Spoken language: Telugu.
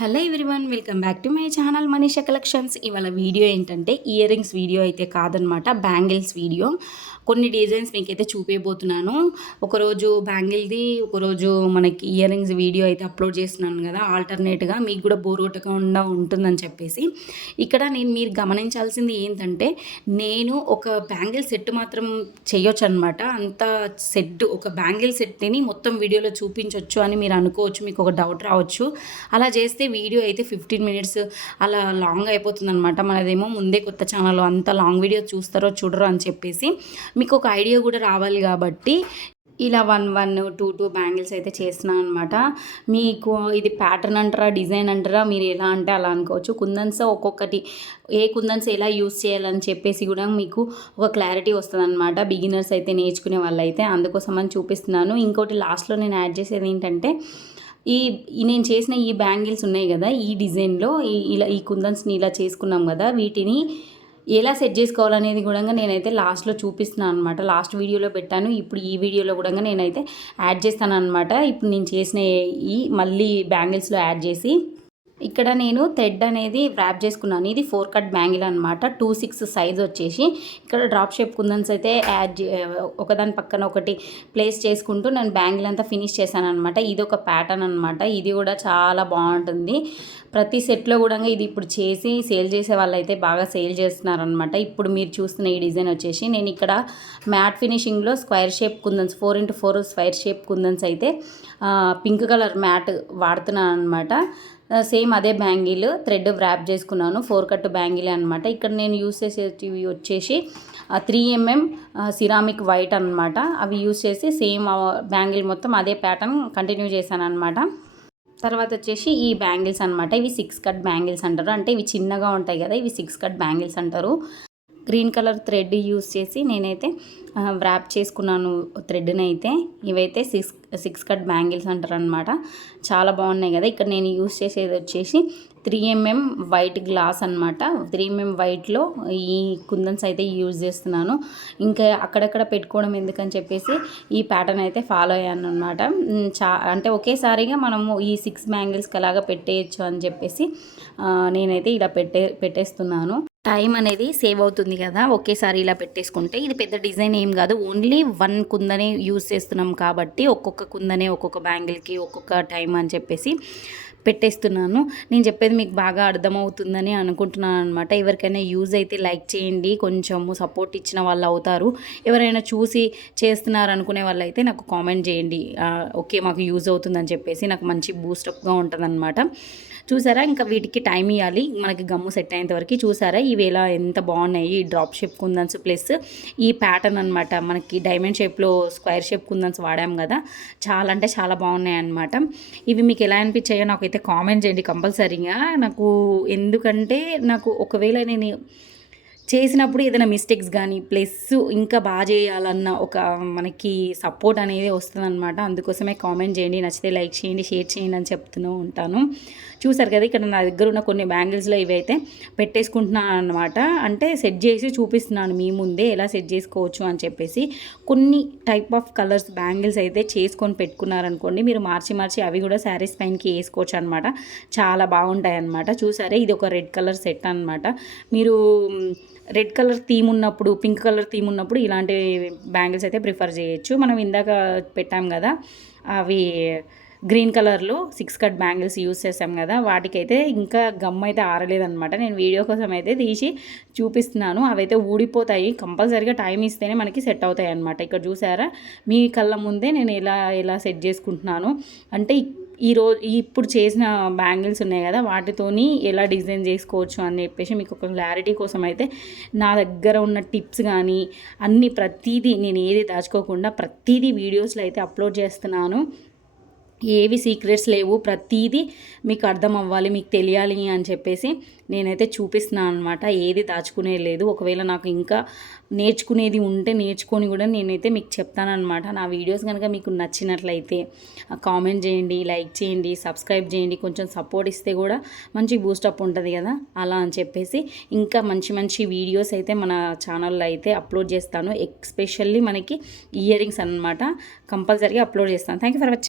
Hello everyone, welcome back to my channel Manisha collections. ఇవాళ వీడియో ఏంటంటే ఇయర్ రింగ్స్ వీడియో అయితే కాదనమాట, బ్యాంగిల్స్ వీడియో. కొన్ని డిజైన్స్ మీకైతే చూపించబోతున్నాను. ఒకరోజు బ్యాంగిల్ది, ఒకరోజు మనకి ఇయర్ రింగ్స్ వీడియో అయితే అప్లోడ్ చేస్తున్నాను కదా, ఆల్టర్నేట్గా మీకు కూడా బోర్ కొట్టకుండా ఉంటుందని చెప్పేసి. ఇక్కడ మీరు గమనించాల్సింది ఏంటంటే, నేను ఒక బ్యాంగిల్ సెట్ మాత్రం చేయొచ్చు అనమాట. అంత సెట్, ఒక బ్యాంగిల్ సెట్ని మొత్తం వీడియోలో చూపించవచ్చు అని మీరు అనుకోవచ్చు, మీకు ఒక డౌట్ రావచ్చు. అలా చేస్తే వీడియో అయితే 15 మినిట్స్ అలా లాంగ్ అయిపోతుంది అనమాట. మనదేమో ముందే కొత్త ఛానల్, అంత లాంగ్ వీడియో చూస్తారో చూడరో అని చెప్పేసి మీకు ఒక ఐడియా కూడా రావాలి కాబట్టి ఇలా 1 2 బ్యాంగిల్స్ అయితే చేస్తున్నాను అనమాట. మీకు ఇది ప్యాటర్న్ అంటారా, డిజైన్ అంటారా, మీరు ఎలా అంటే అలా అనుకోవచ్చు. కుందన్స్ ఒక్కొక్కటి, ఏ కుందన్స్ ఎలా యూస్ చేయాలని చెప్పేసి కూడా మీకు ఒక క్లారిటీ వస్తుంది అనమాట, బిగినర్స్ అయితే, నేర్చుకునే వాళ్ళు అయితే. అందుకోసం అని చూపిస్తున్నాను. ఇంకోటి లాస్ట్లో నేను యాడ్ చేసేది ఏంటంటే, నేను చేసిన ఈ బ్యాంగిల్స్ ఉన్నాయి కదా, ఈ డిజైన్లో ఈ కుందన్స్ని ఇలా చేసుకున్నాం కదా, వీటిని ఎలా సెట్ చేసుకోవాలనేది కూడా నేనైతే లాస్ట్లో చూపిస్తున్నాను అనమాట. లాస్ట్ వీడియోలో పెట్టాను, ఇప్పుడు ఈ వీడియోలో కూడా నేనైతే యాడ్ చేస్తాను అనమాట. ఇప్పుడు నేను చేసిన మళ్ళీ బ్యాంగిల్స్లో యాడ్ చేసి ఇక్కడ నేను థ్రెడ్ అనేది ర్యాప్ చేసుకున్నాను. ఇది 4 కట్ బ్యాంగిల్ అనమాట, 2/6 సైజ్ వచ్చేసి. ఇక్కడ డ్రాప్ షేప్ కుందన్స్ అయితే ఒకదాని పక్కన ఒకటి ప్లేస్ చేసుకుంటూ నేను బ్యాంగిల్ అంతా ఫినిష్ చేశాను అనమాట. ఇది ఒక ప్యాటర్న్ అనమాట, ఇది కూడా చాలా బాగుంటుంది. ప్రతి సెట్లో కూడా ఇది ఇప్పుడు చేసి సేల్ చేసే వాళ్ళు అయితే బాగా సేల్ చేస్తున్నారనమాట. ఇప్పుడు మీరు చూస్తున్న ఈ డిజైన్ వచ్చేసి నేను ఇక్కడ మ్యాట్ ఫినిషింగ్లో స్క్వేర్ షేప్ కుందన్స్, 4x4 స్క్వేర్ షేప్ కుందన్స్ అయితే పింక్ కలర్ మ్యాట్ వాడుతున్నాను అనమాట. సేమ్ అదే బ్యాంగిల్ థ్రెడ్ ర్యాప్ చేసుకున్నాను, 4 కట్ బ్యాంగిలే అనమాట. ఇక్కడ నేను యూస్ చేసేటివి వచ్చేసి 3mm సిరామిక్ వైట్ అనమాట. అవి యూస్ చేసి సేమ్ బ్యాంగిల్ మొత్తం అదే ప్యాటర్న్ కంటిన్యూ చేశాను అనమాట. తర్వాత వచ్చేసి ఈ బ్యాంగిల్స్ అనమాట, ఇవి 6 కట్ బ్యాంగిల్స్ అంటారు. అంటే ఇవి చిన్నగా ఉంటాయి కదా, ఇవి 6 కట్ బ్యాంగిల్స్ అంటారు. గ్రీన్ కలర్ థ్రెడ్ యూస్ చేసి నేనైతే ర్యాప్ చేసుకున్నాను థ్రెడ్ని అయితే. ఇవైతే 6 కట్ బ్యాంగిల్స్ అంటారు అనమాట. చాలా బాగున్నాయి కదా. ఇక్కడ నేను యూస్ చేసేది వచ్చేసి 3mm వైట్ గ్లాస్ అనమాట. 3mm వైట్లో ఈ కుందన్స్ అయితే యూజ్ చేస్తున్నాను. ఇంకా అక్కడక్కడ పెట్టుకోవడం ఎందుకని చెప్పేసి ఈ ప్యాటర్న్ అయితే ఫాలో అయ్యాను అనమాట. అంటే ఒకేసారిగా మనము ఈ 6 బ్యాంగిల్స్కి అలాగా పెట్టేయచ్చు అని చెప్పేసి నేనైతే ఇలా పెట్టేస్తున్నాను. టైం అనేది సేవ్ అవుతుంది కదా ఒకేసారి ఇలా పెట్టేసుకుంటే. ఇది పెద్ద డిజైన్ ఏం కాదు, ఓన్లీ 1 కుందనే యూజ్ చేస్తున్నాం కాబట్టి ఒక్కొక్క కుందనే ఒక్కొక్క బ్యాంగిల్కి ఒక్కొక్క టైం అని చెప్పేసి పెట్టేస్తున్నాను. నేను చెప్పేది మీకు బాగా అర్థమవుతుందని అనుకుంటున్నాను అనమాట. ఎవరికైనా యూజ్ అయితే లైక్ చేయండి, కొంచెము సపోర్ట్ ఇచ్చిన వాళ్ళు అవుతారు. ఎవరైనా చూసి చేస్తున్నారు అనుకునే వాళ్ళు అయితే నాకు కామెంట్ చేయండి, ఓకే మాకు యూజ్ అవుతుందని చెప్పేసి. నాకు మంచి బూస్టప్గా ఉంటుంది అనమాట. చూసారా, ఇంకా వీటికి టైం ఇవ్వాలి మనకి గమ్ము సెట్ అయ్యేంత వరకు. చూసారా ఇవి ఎలా ఎంత బాగున్నాయి, డ్రాప్ షేప్ కుందన్స్ ప్లస్ ఈ ప్యాటర్న్ అనమాట. మనకి డైమండ్ షేప్లో స్క్వేర్ షేప్ కుందన్స్ వాడాం కదా, చాలా అంటే చాలా బాగున్నాయి అనమాట. ఇవి మీకు ఎలా అనిపించాయో నాకు అయితే కామెంట్ చేయండి కంపల్సరీగా. నాకు ఎందుకంటే నాకు ఒకవేళ నేను చేసినప్పుడు ఏదైనా మిస్టేక్స్ కానీ ప్లస్ ఇంకా బాగా చేయాలన్న ఒక మనకి సపోర్ట్ అనేది వస్తుందన్నమాట. అందుకోసమే కామెంట్ చేయండి, నచ్చితే లైక్ చేయండి, షేర్ చేయండి అని చెప్తూనే ఉంటాను. చూసారు కదా, ఇక్కడ నా దగ్గర ఉన్న కొన్ని బ్యాంగిల్స్లో ఇవైతే పెట్టేసుకుంటున్నాను అనమాట. అంటే సెట్ చేసి చూపిస్తున్నాను మీ ముందే ఎలా సెట్ చేసుకోవచ్చు అని చెప్పేసి. కొన్ని టైప్ ఆఫ్ కలర్స్ బ్యాంగిల్స్ అయితే చేసుకొని పెట్టుకున్నారనుకోండి, మీరు మార్చి అవి కూడా శారీస్ పైనకి వేసుకోవచ్చు అనమాట. చాలా బాగుంటాయి అనమాట. చూసారే, ఇది ఒక రెడ్ కలర్ సెట్ అనమాట. మీరు రెడ్ కలర్ థీమ్ ఉన్నప్పుడు, పింక్ కలర్ థీమ్ ఉన్నప్పుడు ఇలాంటి బ్యాంగిల్స్ అయితే ప్రిఫర్ చేయొచ్చు. మనం ఇందాక పెట్టాం కదా, అవి గ్రీన్ కలర్లో 6 కట్ బ్యాంగిల్స్ యూస్ చేసాం కదా, వాటికైతే ఇంకా గమ్ అయితే ఆరలేదనమాట. నేను వీడియో కోసం అయితే తీసి చూపిస్తున్నాను. అవైతే ఊడిపోతాయి, కంపల్సరీగా టైం ఇస్తేనే మనకి సెట్ అవుతాయి అనమాట. ఇక్కడ చూసారా, మీ కళ్ళ ముందే నేను ఎలా సెట్ చేసుకుంటున్నాను. అంటే ఇప్పుడు చేసిన బ్యాంగిల్స్ ఉన్నాయి కదా, వాటితోని ఎలా డిజైన్ చేసుకోవచ్చు అని చెప్పేసి మీకు ఒక క్లారిటీ కోసం అయితే నా దగ్గర ఉన్న టిప్స్ కానీ అన్నీ ప్రతిదీ నేను ఏది దాచుకోకుండా ప్రతిదీ వీడియోస్లో అయితే అప్లోడ్ చేస్తున్నాను. ఏవి సీక్రెట్స్ లేవు, ప్రతిదీ మీకు అర్థం అవ్వాలి, మీకు తెలియాలి అని చెప్పేసి నేనైతే చూపిస్తున్నాను అనమాట. ఏది దాచుకునే లేదు. ఒకవేళ నాకు ఇంకా నేర్చుకునేది ఉంటే నేర్చుకొని కూడా నేనైతే మీకు చెప్తానమాట. నా వీడియోస్ కనుక మీకు నచ్చినట్లయితే కామెంట్ చేయండి, లైక్ చేయండి, సబ్స్క్రైబ్ చేయండి. కొంచెం సపోర్ట్ ఇస్తే కూడా మంచి బూస్టప్ ఉంటుంది కదా, అలా అని చెప్పేసి ఇంకా మంచి వీడియోస్ అయితే మన ఛానల్లో అయితే అప్లోడ్ చేస్తాను. ఎస్పెషల్లీ మనకి ఇయర్ రింగ్స్ అనమాట, కంపల్సరీగా అప్లోడ్ చేస్తాను. Thank you for watching.